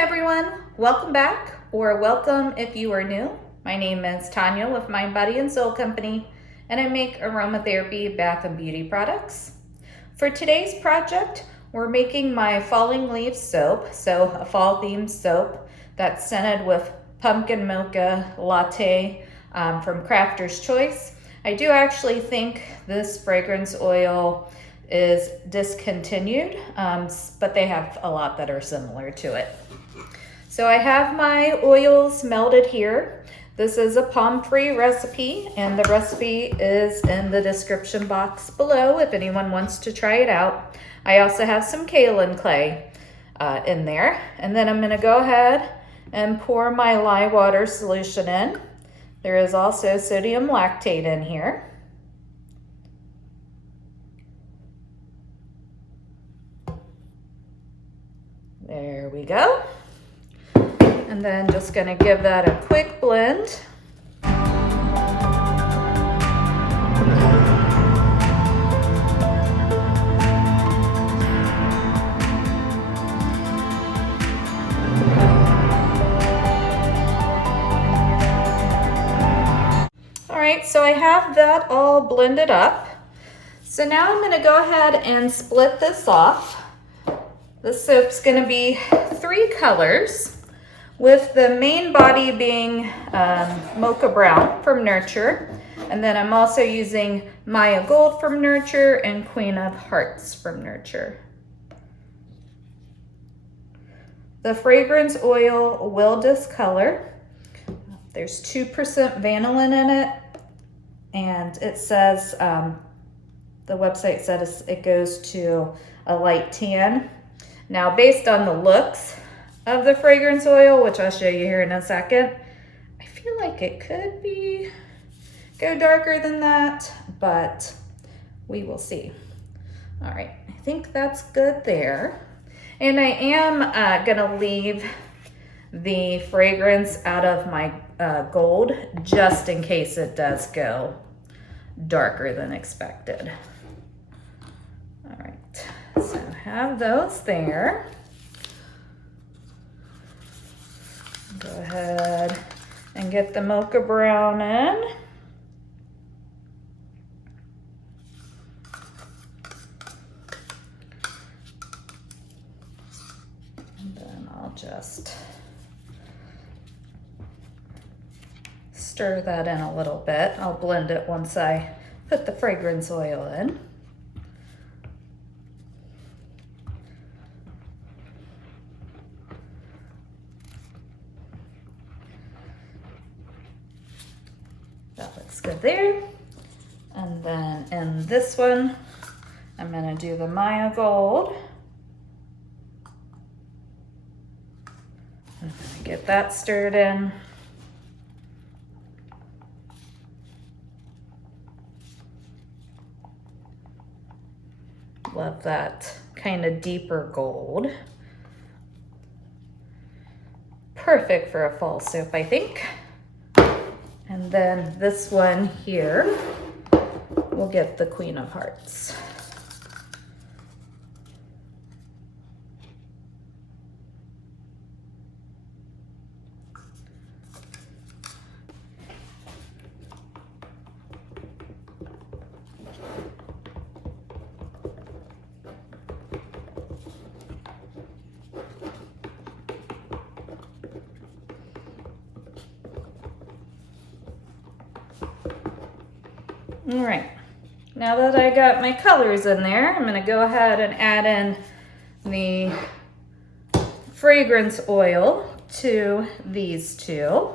everyone, welcome back, or welcome if you are new. My name is Tanya with Mind, Body, and Soul Company, and I make aromatherapy, bath, and beauty products. For today's project, we're making my falling leaf soap, so a fall themed soap that's scented with pumpkin mocha latte from Crafter's Choice. I do actually think this fragrance oil is discontinued, but they have a lot that are similar to it. So I have my oils melted here. This is a palm-free recipe, and the recipe is in the description box below if anyone wants to try it out. I also have some kaolin clay in there. And then I'm gonna go ahead and pour my lye water solution in. There is also sodium lactate in here. There we go. And then just gonna give that a quick blend. All right, so I have that all blended up. So now I'm gonna go ahead and split this off. The soap's gonna be 3 colors, with the main body being Mocha Brown from Nurture. And then I'm also using Maya Gold from Nurture and Queen of Hearts from Nurture. The fragrance oil will discolor. There's 2% vanillin in it, and it says, the website says it goes to a light tan. Now, based on the looks of the fragrance oil, which I'll show you here in a second, I feel like it could go darker than that, but we will see. All right, I think that's good there. And I am gonna leave the fragrance out of my gold just in case it does go darker than expected. All right, so I have those there. Go ahead and get the Mocha Brown in. And then I'll just stir that in a little bit. I'll blend it once I put the fragrance oil in. That looks good there. And then in this one, I'm gonna do the Maya Gold. I'm gonna get that stirred in. Love that kind of deeper gold. Perfect for a fall soap, I think. And then this one here, we'll get the Queen of Hearts. All right, now that I got my colors in there, I'm gonna go ahead and add in the fragrance oil to these two.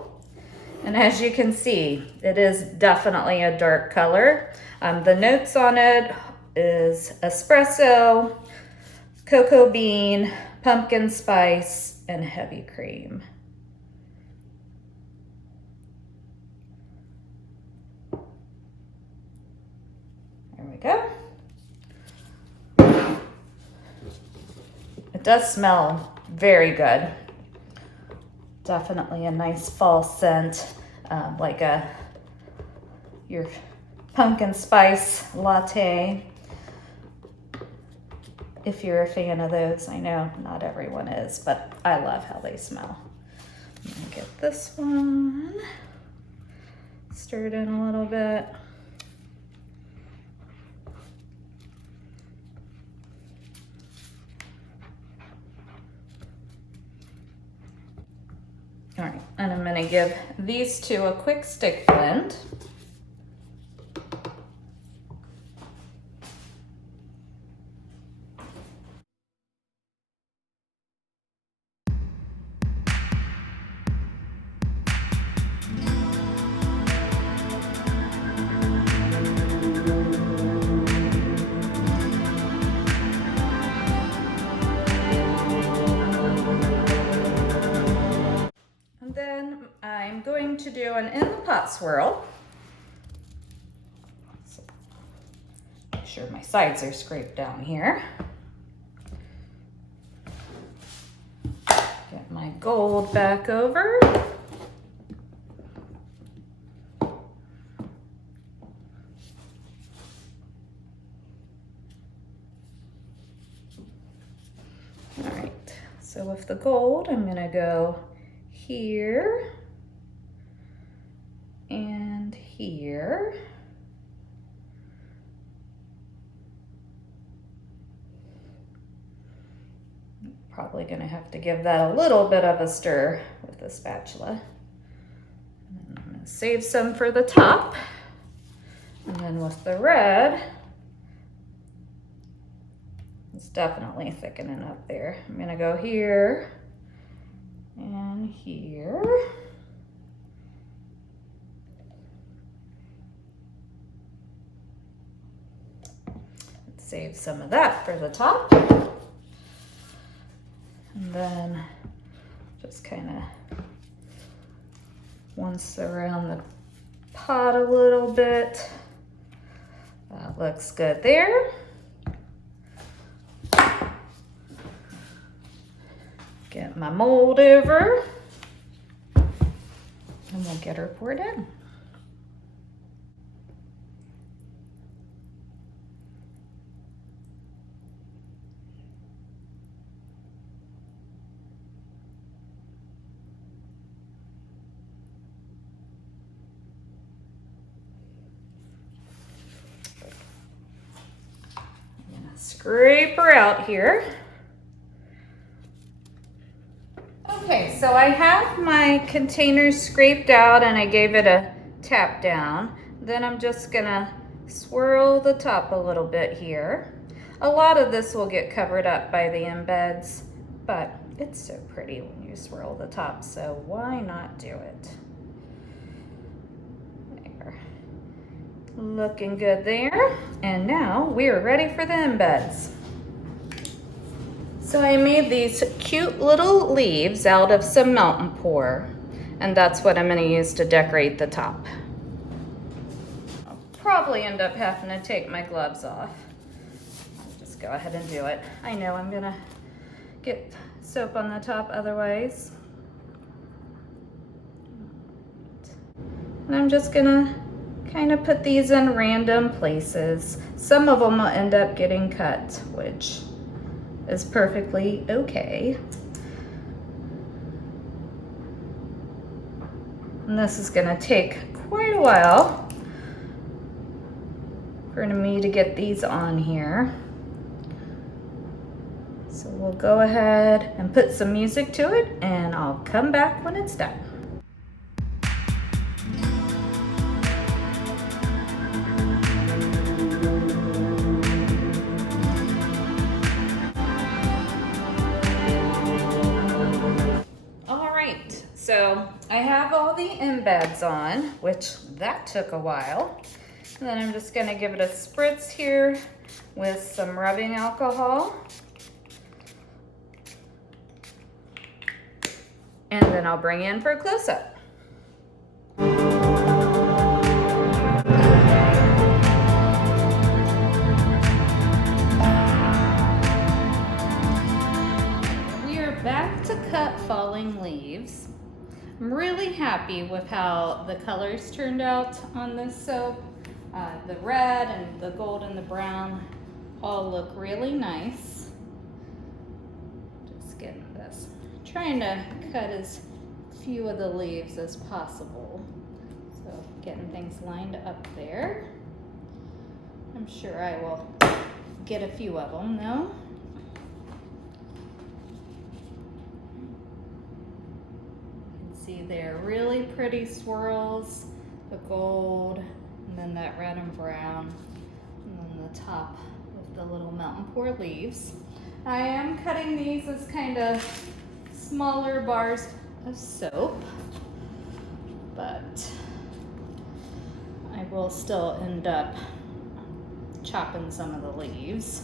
And as you can see, it is definitely a dark color. The notes on it is espresso, cocoa bean, pumpkin spice, and heavy cream. There we go. It does smell very good. Definitely a nice fall scent, like your pumpkin spice latte. if you're a fan of those. I know not everyone is, but I love how they smell. I'm gonna get this one, stir it in a little bit. All right, and I'm gonna give these two a quick stick blend. Then I'm going to do an in the pot swirl. So make sure my sides are scraped down here. Get my gold back over. All right, so with the gold, I'm gonna go here and here. Probably gonna have to give that a little bit of a stir with the spatula. And I'm gonna save some for the top. And then with the red, it's definitely thickening up there. I'm gonna go here and here. Let's save some of that for the top. And then just kind of once around the pot a little bit. That looks good there. Get my mold over, and we'll get her poured in. I'm gonna scrape her out here. Okay, so I have my container scraped out and I gave it a tap down. Then I'm just gonna swirl the top a little bit here. A lot of this will get covered up by the embeds, but it's so pretty when you swirl the top, so why not do it? There. Looking good there. And now we are ready for the embeds. So I made these cute little leaves out of some mountain pour, and that's what I'm going to use to decorate the top. I'll probably end up having to take my gloves off. I'll just go ahead and do it. I know I'm going to get soap on the top otherwise. And I'm just going to kind of put these in random places. Some of them will end up getting cut, which is perfectly okay. And this is gonna take quite a while for me to get these on here. So we'll go ahead and put some music to it, and I'll come back when it's done. So I have all the embeds on, which that took a while. And then I'm just gonna give it a spritz here with some rubbing alcohol. And then I'll bring in for a close-up. We are back to cut falling leaves. I'm really happy with how the colors turned out on this soap. The red and the gold and the brown all look really nice. trying to cut as few of the leaves as possible. So getting things lined up there. I'm sure I will get a few of them though. You can see they're really pretty swirls, the gold, and then that red and brown, and then the top with the little melt and pour leaves. I am cutting these as kind of smaller bars of soap, but I will still end up chopping some of the leaves.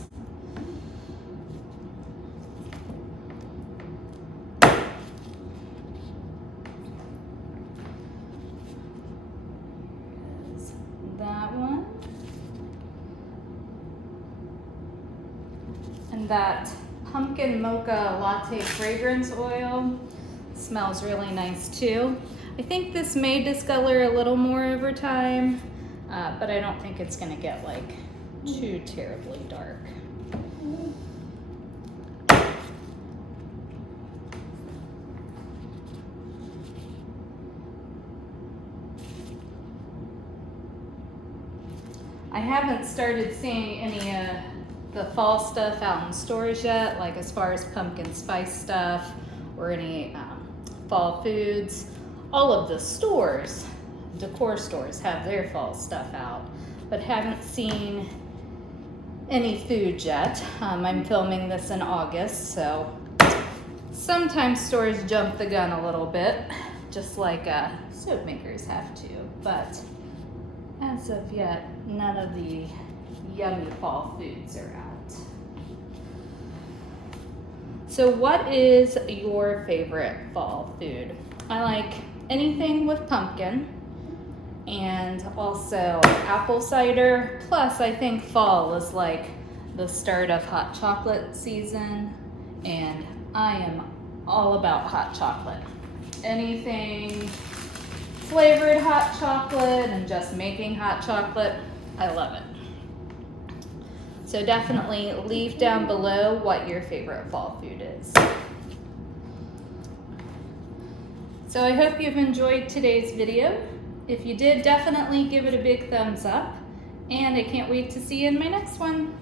Here's that one. And that pumpkin mocha latte fragrance oil smells really nice too. I think this may discolor a little more over time, but I don't think it's gonna get like too terribly dark. I haven't started seeing any of the fall stuff out in stores yet, like as far as pumpkin spice stuff or any fall foods. All of the stores, decor stores, have their fall stuff out, but haven't seen any food yet. I'm filming this in August, so sometimes stores jump the gun a little bit, just like soap makers have to, but as of yet, none of the yummy fall foods are out. So what is your favorite fall food? I like anything with pumpkin, and also apple cider. Plus, I think fall is like the start of hot chocolate season, and I am all about hot chocolate. Anything flavored hot chocolate and just making hot chocolate, I love it. So definitely leave down below what your favorite fall food is. So I hope you've enjoyed today's video. If you did, definitely give it a big thumbs up, and I can't wait to see you in my next one.